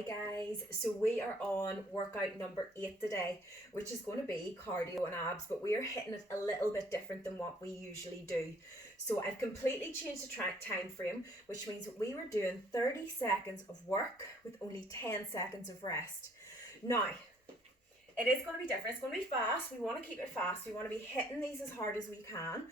Hi guys, so we are on workout number 8 today, which is going to be cardio and abs, but we are hitting it a little bit different than what we usually do. So I've completely changed the track time frame, which means that we were doing 30 seconds of work with only 10 seconds of rest. Now, it is going to be different. It's going to be fast. We want to keep it fast. We want to be hitting these as hard as we can.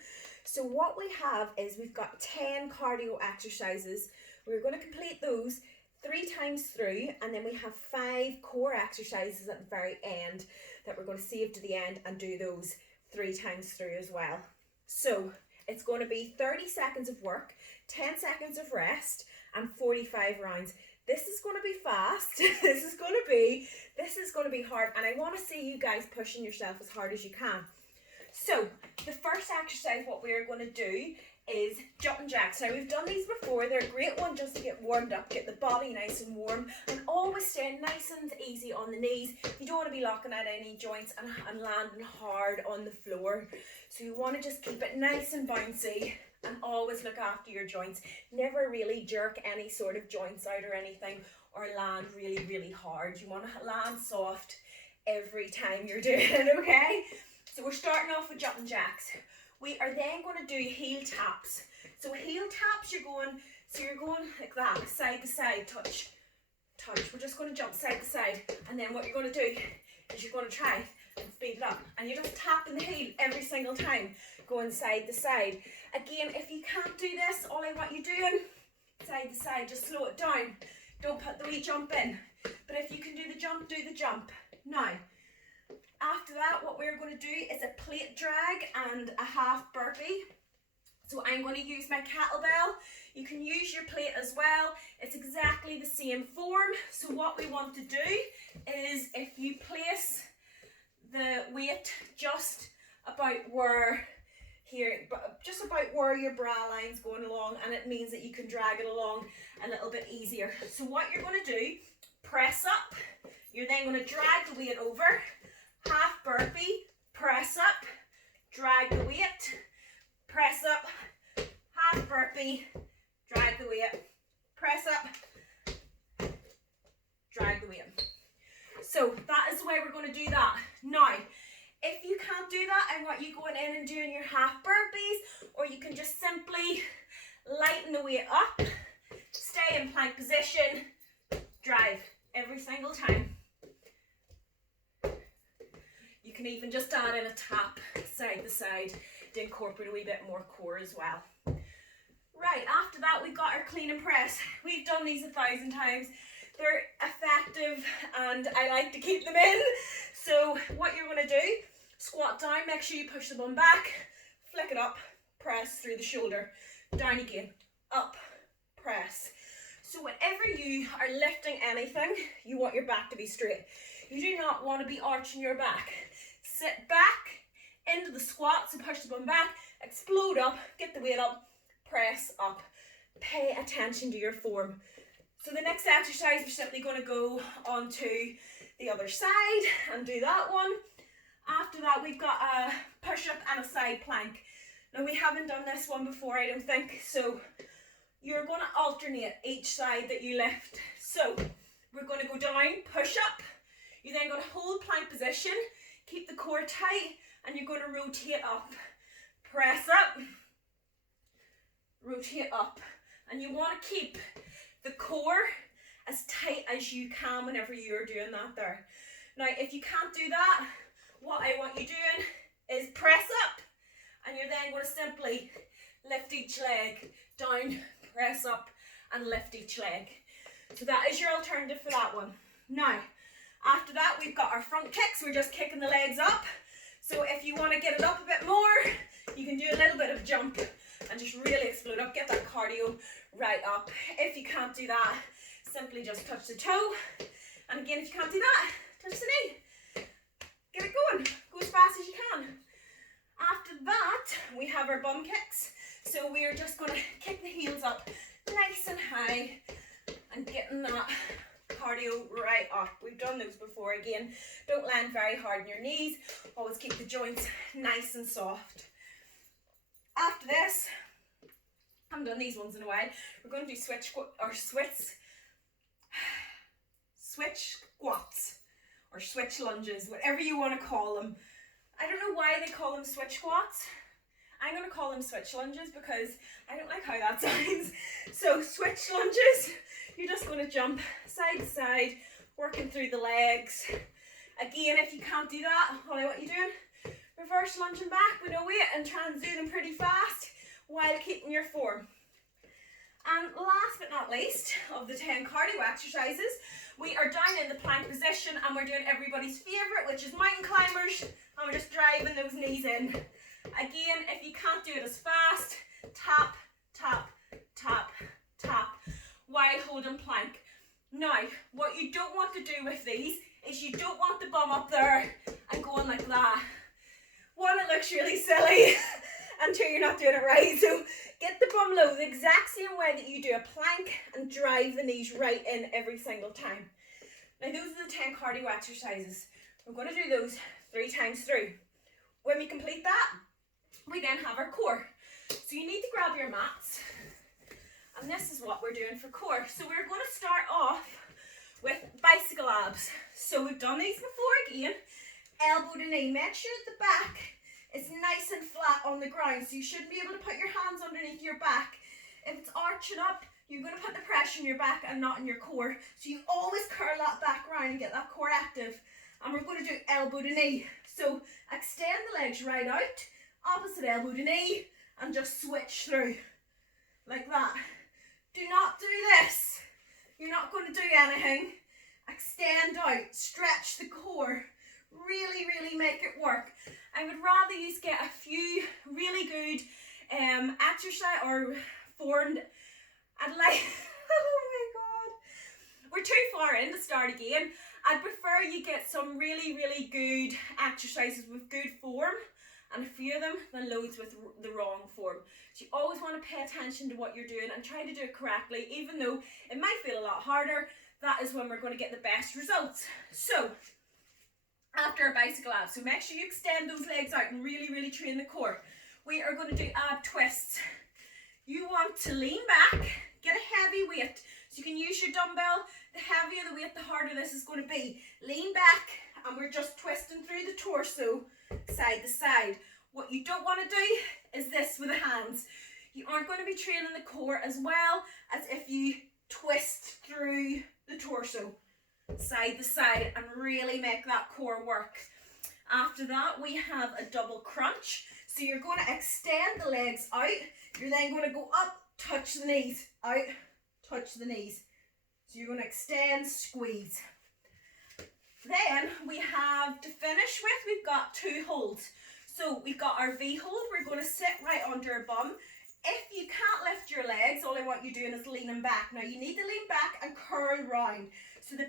So what we have is we've got 10 cardio exercises. We're going to complete those 3 times through, and then we have 5 core exercises at the very end that we're going to save to the end and do those 3 times through as well. So it's going to be 30 seconds of work, 10 seconds of rest, and 45 rounds. This is going to be fast. This is going to be hard, and I want to see you guys pushing yourself as hard as you can. So the first exercise, what we're going to do is jumping jacks. Now we've done these before. They're a great one just to get warmed up, get the body nice and warm, and always stay nice and easy on the knees. You don't want to be locking out any joints and landing hard on the floor. So you want to just keep it nice and bouncy and always look after your joints. Never really jerk any sort of joints out or anything, or land really, really hard. You want to land soft every time you're doing it, okay? So we're starting off with jumping jacks. We are then going to do heel taps. So heel taps, you're going like that, side to side, touch, touch. We're just going to jump side to side, and then what you're going to do is you're going to try and speed it up, and you're just tapping the heel every single time, going side to side. Again, if you can't do this, all I want you doing, side to side, just slow it down. Don't put the wee jump in. But if you can do the jump, do the jump. Now, after that, what we're going to do is a plate drag and a half burpee. So I'm going to use my kettlebell. You can use your plate as well. It's exactly the same form. So what we want to do is, if you place the weight just about where your bra line's going along, and it means that you can drag it along a little bit easier. So what you're going to do, press up. You're then going to drag the weight over. Half burpee, press up, drag the weight, press up, half burpee, drag the weight, press up, drag the weight. So that is the way we're going to do that. Now, if you can't do that, I want you going in and doing your half burpees, or you can just simply lighten the weight up, stay in plank position, drive every single time. You can even just add in a tap side to side to incorporate a wee bit more core as well. Right, after that we've got our clean and press. We've done these 1,000 times. They're effective and I like to keep them in. So what you're going to do, squat down, make sure you push the bum back, flick it up, press through the shoulder, down again, up, press. So whenever you are lifting anything, you want your back to be straight. You do not want to be arching your back. Sit back into the squat, so push the bum back, explode up, get the weight up, press up. Pay attention to your form. So the next exercise, we're simply going to go onto the other side and do that one. After that, we've got a push-up and a side plank. Now, we haven't done this one before, I don't think, so you're going to alternate each side that you lift. So we're going to go down, push up. You're then going to hold plank position, keep the core tight, and you're going to rotate up. Press up, rotate up. And you want to keep the core as tight as you can whenever you're doing that there. Now, if you can't do that, what I want you doing is press up, and you're then going to simply lift each leg down, press up, and lift each leg. So that is your alternative for that one. Now, after that, we've got our front kicks. We're just kicking the legs up. So if you want to get it up a bit more, you can do a little bit of jump and just really explode up, get that cardio right up. If you can't do that, simply just touch the toe. And again, if you can't do that, touch the knee. Get it going. Go as fast as you can. After that, we have our bum kicks. So we are just going to kick the heels up nice and high and getting that cardio right up. We've done those before. Again, don't land very hard on your knees. Always keep the joints nice and soft. After this, I haven't done these ones in a while. We're going to do switch switch squats or switch lunges, whatever you want to call them. I don't know why they call them switch squats. I'm going to call them switch lunges because I don't like how that sounds. So switch lunges, you're just going to jump side to side, working through the legs. Again, if you can't do that, Holly, what are you doing? Reverse lunging back with no weight and try and do them pretty fast while keeping your form. And last but not least of the 10 cardio exercises, we are down in the plank position and we're doing everybody's favourite, which is mountain climbers, and we're just driving those knees in. Again, if you can't do it as fast, tap, tap, tap, tap, while holding plank. Now, what you don't want to do with these is you don't want the bum up there and going like that. One, it looks really silly, and two, you're not doing it right. So get the bum low the exact same way that you do a plank and drive the knees right in every single time. Now those are the 10 cardio exercises. We're going to do those 3 times through. When we complete that, we then have our core. So you need to grab your mats, and this is what we're doing for core. So we're going to start off with bicycle abs. So we've done these before again. Elbow to knee. Make sure that the back is nice and flat on the ground. So you shouldn't be able to put your hands underneath your back. If it's arching up, you're going to put the pressure in your back and not in your core. So you always curl that back round and get that core active. And we're going to do elbow to knee. So extend the legs right out, opposite elbow to knee, and just switch through like that. Do not do this. You're not going to do anything. Extend out, stretch the core. Really, really make it work. I would rather you get a few really good exercise or formed. I'd like, oh my God, we're too far in to start again. I'd prefer you get some really, really good exercises with good form, and a few of them than loads with the wrong form. So you always want to pay attention to what you're doing and try to do it correctly. Even though it might feel a lot harder, that is when we're going to get the best results. So after a bicycle ab, so make sure you extend those legs out and really, really train the core. We are going to do ab twists. You want to lean back, get a heavy weight. So you can use your dumbbell. The heavier the weight, the harder this is going to be. Lean back, and we're just twisting through the torso, side to side. What you don't want to do is this with the hands. You aren't going to be training the core as well as if you twist through the torso, side to side, and really make that core work. After that, we have a double crunch. So you're going to extend the legs out. You're then going to go up, touch the knees, out, touch the knees. So you're going to extend, squeeze. Then we have to finish with, we've got 2 holds. So we've got our V hold. We're going to sit right onto our bum. If you can't lift your legs, all I want you doing is leaning back. Now you need to lean back and curl round. So the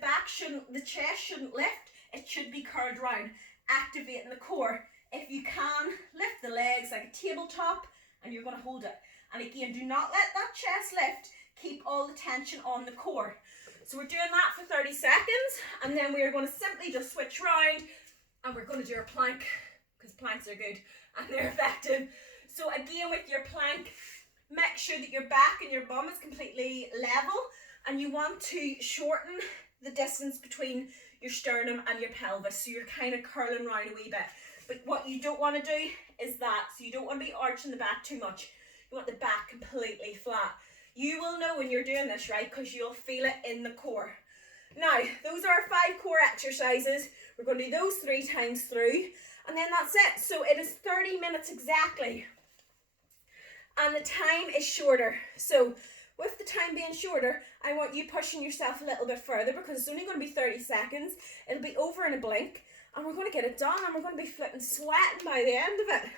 chest shouldn't lift, it should be curled round, activating the core. If you can, lift the legs like a tabletop, and you're going to hold it. And again, do not let that chest lift. Keep all the tension on the core. So we're doing that for 30 seconds, and then we are going to simply just switch round, and we're going to do our plank, because planks are good and they're effective. So again, with your plank, make sure that your back and your bum is completely level, and you want to shorten the distance between your sternum and your pelvis, so you're kind of curling around a wee bit. But what you don't want to do is that, so you don't want to be arching the back too much. You want the back completely flat. You will know when you're doing this, right, because you'll feel it in the core. Now, those are our 5 core exercises. We're going to do those 3 times through, and then that's it. So it is 30 minutes exactly, and the time is shorter. So with the time being shorter, I want you pushing yourself a little bit further, because it's only going to be 30 seconds. It'll be over in a blink, and we're going to get it done, and we're going to be flipping sweating by the end of it.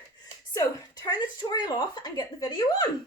So turn the tutorial off and get the video on.